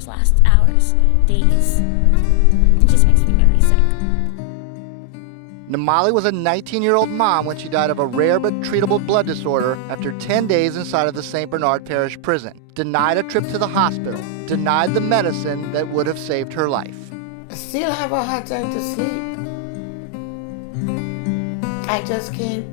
years last hours, days. It just makes me very sick. Nimali was a 19-year-old mom when she died of a rare but treatable blood disorder after 10 days inside of the St. Bernard Parish prison. Denied a trip to the hospital. Denied the medicine that would have saved her life. I still have a hard time to sleep. I just can't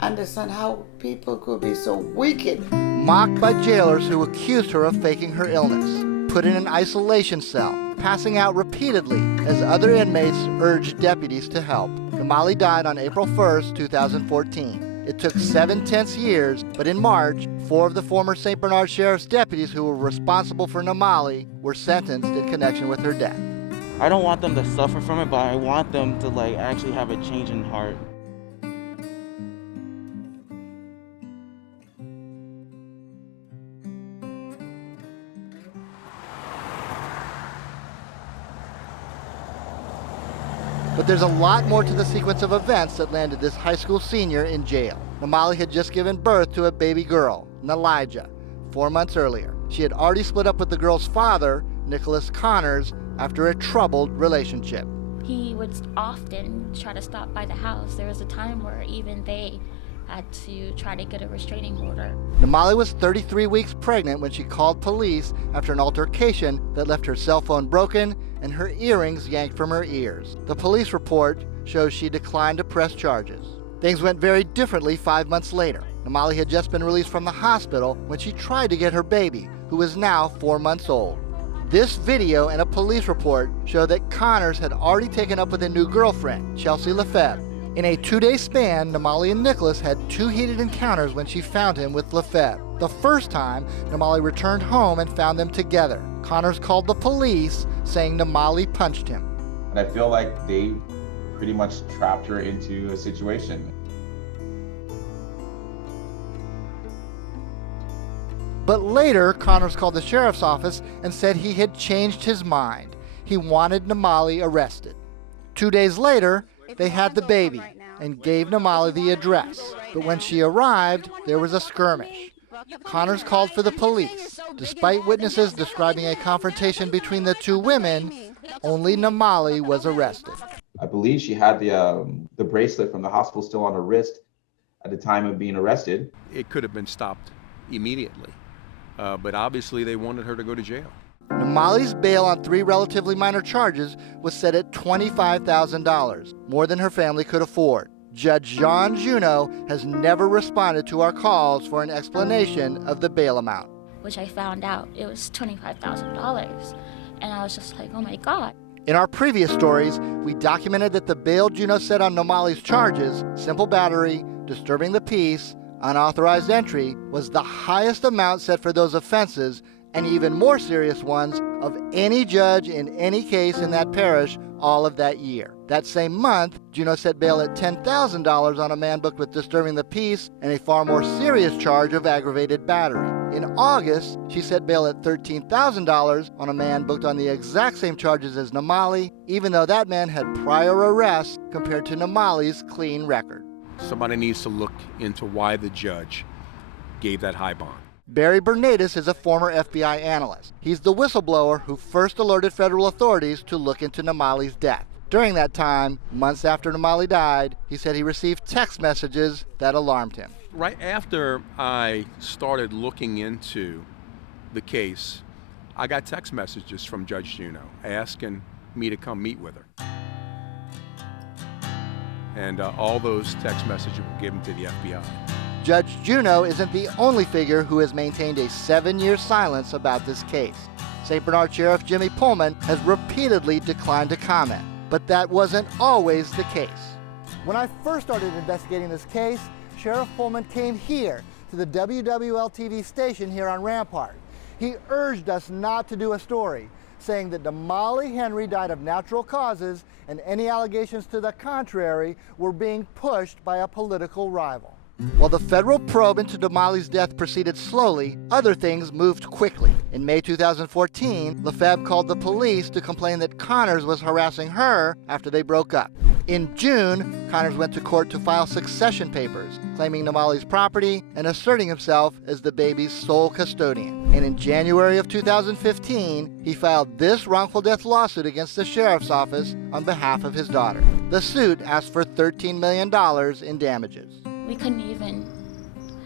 understand how people could be so wicked. Mocked by jailers who accused her of faking her illness. Put in an isolation cell, passing out repeatedly as other inmates urged deputies to help. Nimali died on April 1st, 2014. It took 7 tense years, but in March, 4 of the former St. Bernard Sheriff's deputies who were responsible for Nimali were sentenced in connection with her death. I don't want them to suffer from it, but I want them to actually have a change in heart. But there's a lot more to the sequence of events that landed this high school senior in jail. Nimali had just given birth to a baby girl, Elijah, 4 months earlier. She had already split up with the girl's father, Nicholas Connors, after a troubled relationship. He would often try to stop by the house. There was a time where even they had to try to get a restraining order. Nimali was 33 weeks pregnant when she called police after an altercation that left her cell phone broken and her earrings yanked from her ears. The police report shows she declined to press charges. Things went very differently 5 months later. Nimali had just been released from the hospital when she tried to get her baby, who is now 4 months old. This video and a police report show that Connors had already taken up with a new girlfriend, Chelsea Lefebvre. In a 2-day span, Nimali and Nicholas had 2 heated encounters when she found him with Lefebvre. The first time, Nimali returned home and found them together. Connors called the police, saying Nimali punched him. And I feel like they pretty much trapped her into a situation. But later, Connors called the sheriff's office and said he had changed his mind. He wanted Nimali arrested. 2 days later, they had the baby and gave Nimali the address. But when she arrived, there was a skirmish. Connors called for the police. Despite witnesses describing a confrontation between the 2 women, only Nimali was arrested. I believe she had the bracelet from the hospital still on her wrist at the time of being arrested. It could have been stopped immediately, but obviously they wanted her to go to jail. Nimali's bail on 3 relatively minor charges was set at $25,000, more than her family could afford. Judge John Juneau has never responded to our calls for an explanation of the bail amount. Which I found out it was $25,000. And I was just like, oh my God. In our previous stories, we documented that the bail Juneau set on Nimali's charges, simple battery, disturbing the peace, unauthorized entry, was the highest amount set for those offenses, and even more serious ones, of any judge in any case in that parish all of that year. That same month, Juneau set bail at $10,000 on a man booked with disturbing the peace and a far more serious charge of aggravated battery. In August, she set bail at $13,000 on a man booked on the exact same charges as Nimali, even though that man had prior arrests compared to Nimali's clean record. Somebody needs to look into why the judge gave that high bond. Barry Bernatus is a former FBI analyst. He's the whistleblower who first alerted federal authorities to look into Nimali's death. During that time, months after Nimali died, he said he received text messages that alarmed him. Right after I started looking into the case, I got text messages from Judge Juneau asking me to come meet with her. And all those text messages were given to the FBI. Judge Juneau isn't the only figure who has maintained a 7-year silence about this case. St. Bernard Sheriff Jimmy Pullman has repeatedly declined to comment, but that wasn't always the case. When I first started investigating this case, Sheriff Pullman came here to the WWL-TV station here on Rampart. He urged us not to do a story, saying that Nimali Henry died of natural causes and any allegations to the contrary were being pushed by a political rival. While the federal probe into Nimali's death proceeded slowly, other things moved quickly. In May 2014, Lefebvre called the police to complain that Connors was harassing her after they broke up. In June, Connors went to court to file succession papers, claiming Nimali's property and asserting himself as the baby's sole custodian. And in January of 2015, he filed this wrongful death lawsuit against the sheriff's office on behalf of his daughter. The suit asked for $13 million in damages. We couldn't even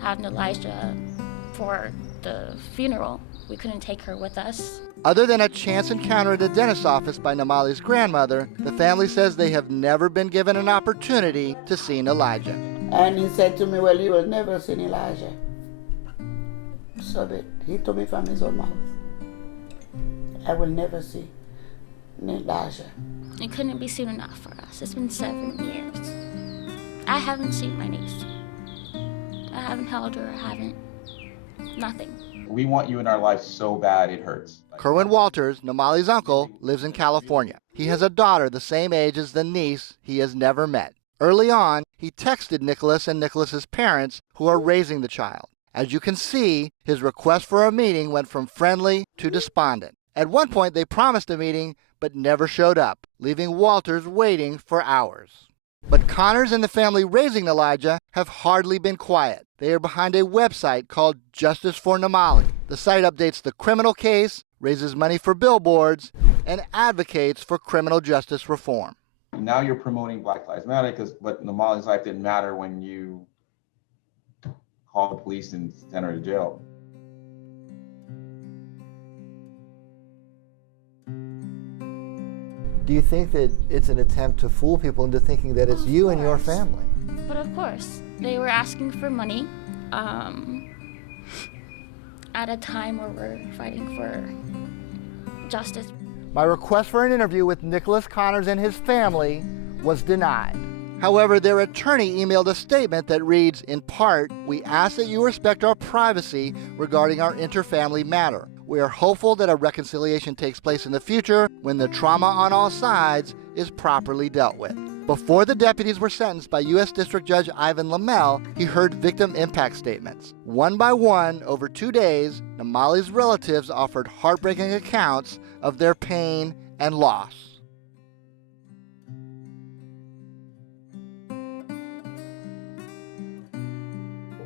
have Elijah for the funeral. We couldn't take her with us. Other than a chance encounter at a dentist's office by Nimali's grandmother, the family says they have never been given an opportunity to see Elijah. And he said to me, well, you will never see Elijah. So that he told me from his own mouth, I will never see Elijah. It couldn't be soon enough for us. It's been 7 years. I haven't seen my niece. I haven't held her. I haven't. Nothing. We want you in our life so bad it hurts. Kerwin Walters, Nimali's uncle, lives in California. He has a daughter the same age as the niece he has never met. Early on, he texted Nicholas and Nicholas's parents, who are raising the child. As you can see, his request for a meeting went from friendly to despondent. At one point, they promised a meeting, but never showed up, leaving Walters waiting for hours. But Connors and the family raising Elijah have hardly been quiet. They are behind a website called Justice for Nimali. The site updates the criminal case, raises money for billboards, and advocates for criminal justice reform. Now you're promoting Black Lives Matter, but Nimali's life didn't matter when you called the police and sent her to jail. Do you think that it's an attempt to fool people into thinking that it's you and your family? But of course, they were asking for money at a time where we're fighting for justice. My request for an interview with Nicholas Connors and his family was denied. However, their attorney emailed a statement that reads, in part, "We ask that you respect our privacy regarding our interfamily matter. We are hopeful that a reconciliation takes place in the future when the trauma on all sides is properly dealt with." Before the deputies were sentenced by U.S. District Judge Ivan Lamel, he heard victim impact statements. One by one, over 2 days, Nimali's relatives offered heartbreaking accounts of their pain and loss.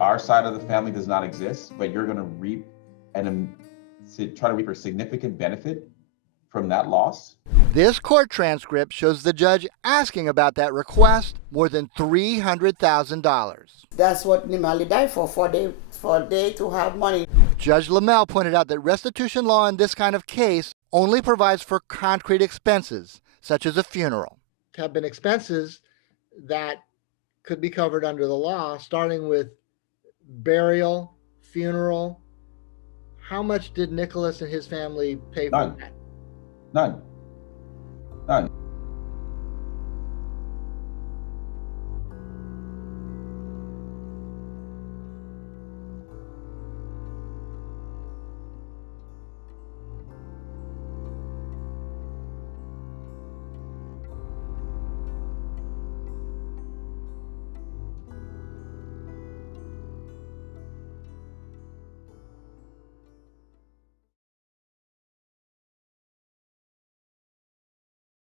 Our side of the family does not exist, but you're going to reap and try to reap a significant benefit from that loss. This court transcript shows the judge asking about that request more than $300,000. That's what Nimali died for they to have money. Judge Lamel pointed out that restitution law in this kind of case only provides for concrete expenses, such as a funeral. Have been expenses that could be covered under the law, starting with burial, funeral. How much did Nicholas and his family pay for that? None.